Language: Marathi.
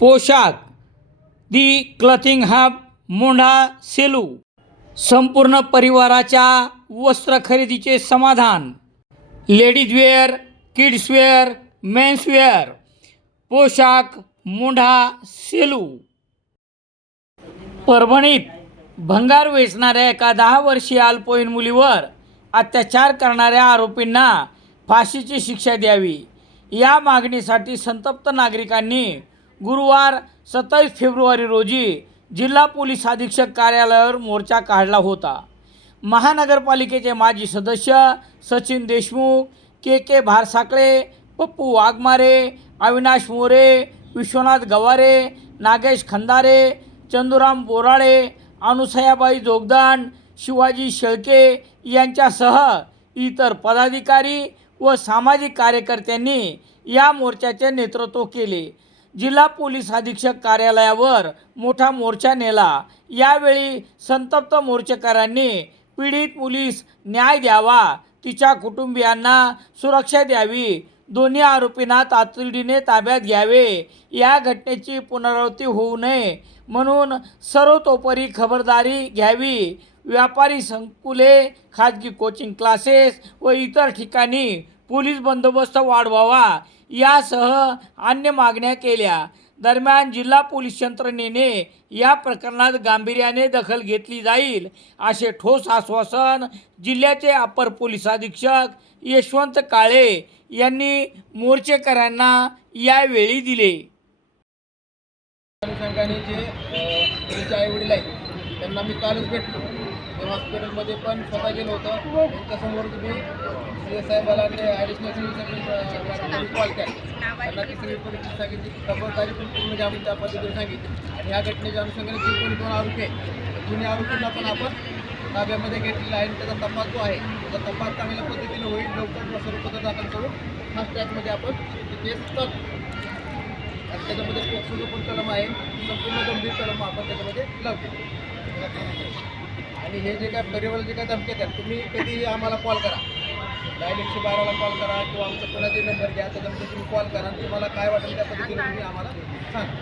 पोशाख. The clothing hub Mondha Selu. संपूर्ण परिवाराच्या वस्त्र खरेदीचे समाधान. लेडीजवेअर किड्सवेअर मेन्सवेअर पोशाख मोंढा सेलू. परभणीत भंगार वेचणाऱ्या एका दहा वर्षीय अल्पवयीन मुलीवर अत्याचार करणाऱ्या आरोपींना फाशीची शिक्षा द्यावी. या मागणीसाठी संतप्त नागरिकांनी गुरुवार सत्तावीस फेब्रुवारी रोजी जिल्हा पोलीस अधीक्षक कार्यालयावर मोर्चा काढला होता. महानगरपालिकेचे माजी सदस्य सचिन देशमुख के के भारसाकळे पप्पू वाघमारे अविनाश मोरे विश्वनाथ गवारे नागेश खंदारे चंदुराम बोराळे अनुसयाबाई जोगदान शिवाजी शेळके यांच्यासह इतर पदाधिकारी व सामाजिक कार्यकर्त्यांनी या मोर्चाचे नेतृत्व केले. जिल्हा पोलीस अधीक्षक कार्यालयावर मोठा मोर्चा नेला. यावेळी संतप्त मोर्चेकरांनी पीडित पोलीस न्याय द्यावा तिच्या कुटुंबियांना सुरक्षा द्यावी दोन्ही आरोपींना तातडीने ताब्यात घ्यावे या घटनेची पुनरावृत्ती होऊ नये म्हणून सर्वतोपरी खबरदारी घ्यावी. व्यापारी संकुले खाजगी कोचिंग क्लासेस व इतर ठिकाणी पोलीस बंदोबस्त वाढवावा यासह अन्य मागण्या केल्या. दरम्यान जिल्हा पोलीस यंत्रणेने या प्रकरणात गांभीर्याने दखल घेतली जाईल असे ठोस आश्वासन जिल्ह्याचे अपर पोलीस अधीक्षक यशवंत काळे यांनी मोर्चेकरांना यावेळी दिले. जे आई वडील आहेत त्यांना मी कालच भेटलो. ते हॉस्पिटलमध्ये पण स्वतः गेलो होतो. त्यांच्यासमोर तुम्ही सी एस साहेबाला आणि ॲडिशनल सिव्हिल कॉल केला. त्यांना ती सगळी परिस्थिती सांगितली. खबरदारी पण पूर्ण घ्यावी त्या पद्धतीने सांगितली. आणि ह्या घटनेच्या अनुषंगाने जे कोणी दोन आरोपी आहे जुन्या आरोपींना पण आपण ताब्यामध्ये घेतलेला आहे. आणि त्याचा तपास जो आहे त्याचा तपास चांगल्या पद्धतीने होईल. लवकर स्वरूपात दाखल करून फास्ट ट्रॅकमध्ये आपण ती केस आणि त्याच्यामध्ये पोक्सोचं पण कलम आहे. संपूर्ण गंभीर कलम आपण त्याच्यामध्ये लावतो. आणि हे जे काय परिवार जे काय धमकेत आहेत तुम्ही कधीही आम्हाला कॉल करा. डायल एकशे बाराला कॉल करा किंवा आमचा कोणाचे नंबर घ्या तर तुम्ही कॉल करा तुम्हाला काय वाटेल त्या पद्धतीने तुम्ही आम्हाला सांगा.